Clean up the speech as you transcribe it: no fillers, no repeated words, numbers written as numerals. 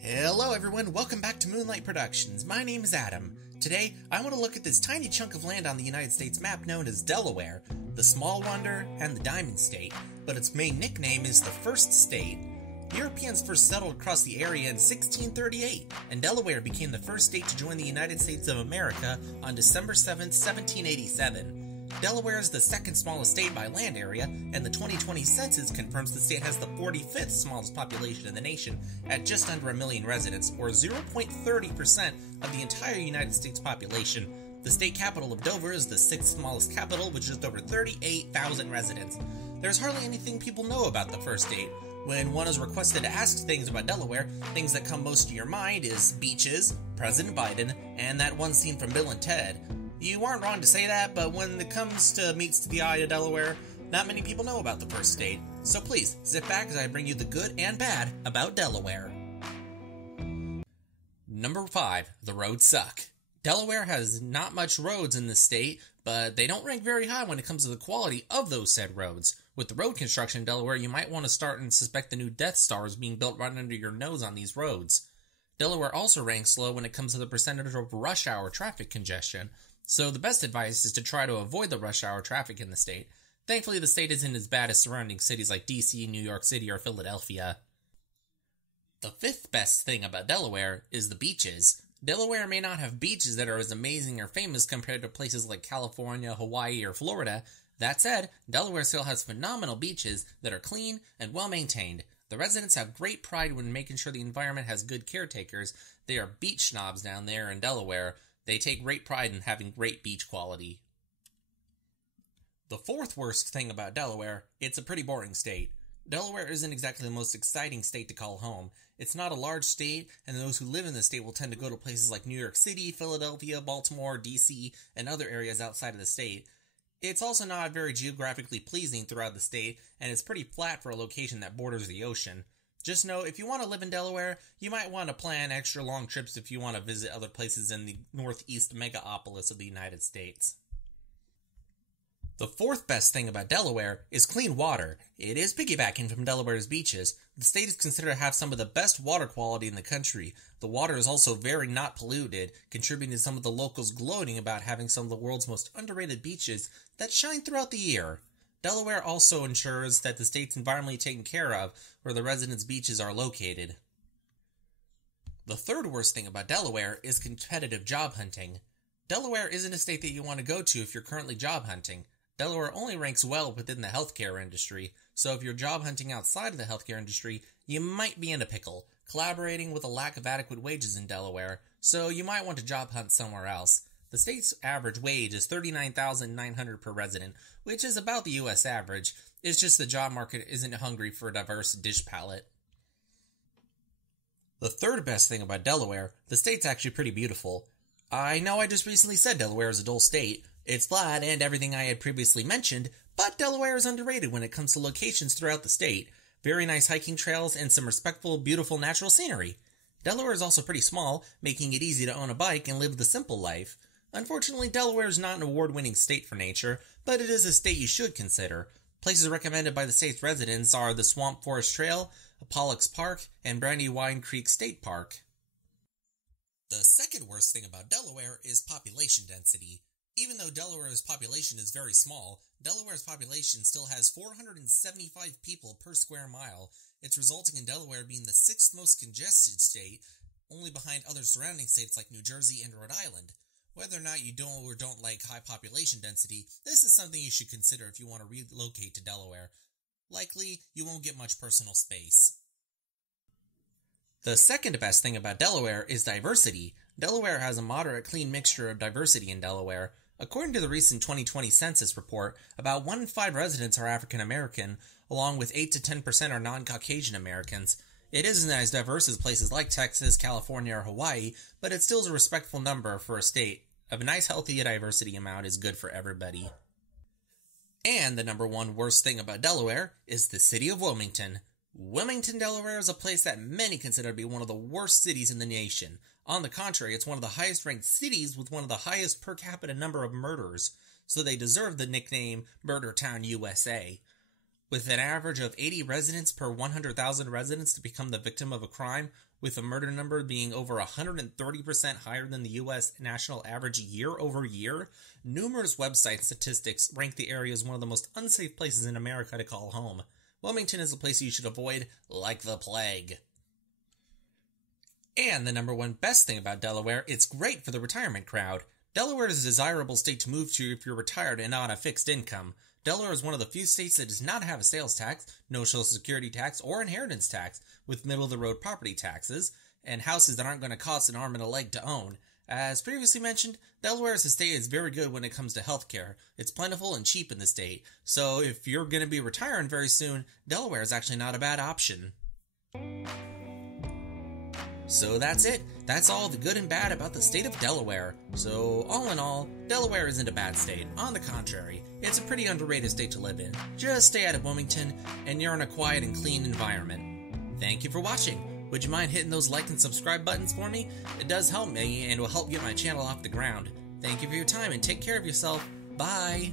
Hello everyone, welcome back to Moonlight Productions. My name is Adam. Today, I want to look at this tiny chunk of land on the United States map known as Delaware, the Small Wonder and the Diamond State, but its main nickname is the First State. Europeans first settled across the area in 1638, and Delaware became the first state to join the United States of America on December 7, 1787. Delaware is the second smallest state by land area, and the 2020 census confirms the state has the 45th smallest population in the nation at just under a million residents, or 0.30% of the entire United States population. The state capital of Dover is the sixth smallest capital with just over 38,000 residents. There's hardly anything people know about the first state. When one is requested to ask things about Delaware, things that come most to your mind is beaches, President Biden, and that one scene from Bill and Ted. You aren't wrong to say that, but when it comes to meets to the eye of Delaware, not many people know about the first state. So please, sit back as I bring you the good and bad about Delaware. Number 5. The roads suck. Delaware has not much roads in the state, but they don't rank very high when it comes to the quality of those said roads. With the road construction in Delaware, you might want to start and suspect the new Death Star is being built right under your nose on these roads. Delaware also ranks low when it comes to the percentage of rush hour traffic congestion, so the best advice is to try to avoid the rush hour traffic in the state. Thankfully, the state isn't as bad as surrounding cities like DC, New York City, or Philadelphia. The fifth best thing about Delaware is the beaches. Delaware may not have beaches that are as amazing or famous compared to places like California, Hawaii, or Florida. That said, Delaware still has phenomenal beaches that are clean and well maintained. The residents have great pride when making sure the environment has good caretakers. They are beach snobs down there in Delaware. They take great pride in having great beach quality. The fourth worst thing about Delaware, it's a pretty boring state. Delaware isn't exactly the most exciting state to call home. It's not a large state, and those who live in the state will tend to go to places like New York City, Philadelphia, Baltimore, DC, and other areas outside of the state. It's also not very geographically pleasing throughout the state, and it's pretty flat for a location that borders the ocean. Just know, if you want to live in Delaware, you might want to plan extra long trips if you want to visit other places in the northeast megapolis of the United States. The fourth best thing about Delaware is clean water. It is piggybacking from Delaware's beaches. The state is considered to have some of the best water quality in the country. The water is also very not polluted, contributing to some of the locals gloating about having some of the world's most underrated beaches that shine throughout the year. Delaware also ensures that the state's environmentally taken care of where the residents' beaches are located. The third worst thing about Delaware is competitive job hunting. Delaware isn't a state that you want to go to if you're currently job hunting. Delaware only ranks well within the healthcare industry, so if you're job hunting outside of the healthcare industry, you might be in a pickle, collaborating with a lack of adequate wages in Delaware, so you might want to job hunt somewhere else. The state's average wage is $39,900 per resident, which is about the U.S. average. It's just the job market isn't hungry for a diverse dish palette. The third best thing about Delaware, the state's actually pretty beautiful. I know I just recently said Delaware is a dull state. It's flat and everything I had previously mentioned, but Delaware is underrated when it comes to locations throughout the state. Very nice hiking trails and some respectful, beautiful natural scenery. Delaware is also pretty small, making it easy to own a bike and live the simple life. Unfortunately, Delaware is not an award-winning state for nature, but it is a state you should consider. Places recommended by the state's residents are the Swamp Forest Trail, Pollux Park, and Brandywine Creek State Park. The second worst thing about Delaware is population density. Even though Delaware's population is very small, Delaware's population still has 475 people per square mile. It's resulting in Delaware being the sixth most congested state, only behind other surrounding states like New Jersey and Rhode Island. Whether or not you don't or don't like high population density, this is something you should consider if you want to relocate to Delaware. Likely, you won't get much personal space. The second best thing about Delaware is diversity. Delaware has a moderate clean mixture of diversity in Delaware. According to the recent 2020 census report, about 1 in 5 residents are African American, along with 8 to 10% are non-Caucasian Americans. It isn't as diverse as places like Texas, California, or Hawaii, but it still is a respectful number for a state. A nice, healthy diversity amount is good for everybody. And the number one worst thing about Delaware is the city of Wilmington. Wilmington, Delaware is a place that many consider to be one of the worst cities in the nation. On the contrary, it's one of the highest ranked cities with one of the highest per capita number of murders, so they deserve the nickname Murder Town USA. with an average of 80 residents per 100,000 residents to become the victim of a crime, with a murder number being over 130% higher than the U.S. national average year over year, numerous website statistics rank the area as one of the most unsafe places in America to call home. Wilmington is a place you should avoid like the plague. And the number one best thing about Delaware, it's great for the retirement crowd. Delaware is a desirable state to move to if you're retired and on a fixed income. Delaware is one of the few states that does not have a sales tax, no Social Security tax, or inheritance tax, with middle-of-the-road property taxes, and houses that aren't going to cost an arm and a leg to own. As previously mentioned, Delaware as a state is very good when it comes to healthcare. It's plentiful and cheap in the state, so if you're going to be retiring very soon, Delaware is actually not a bad option. So that's it. That's all the good and bad about the state of Delaware. So all in all, Delaware isn't a bad state. On the contrary, it's a pretty underrated state to live in. Just stay out of Wilmington, and you're in a quiet and clean environment. Thank you for watching. Would you mind hitting those like and subscribe buttons for me? It does help me and will help get my channel off the ground. Thank you for your time and take care of yourself. Bye!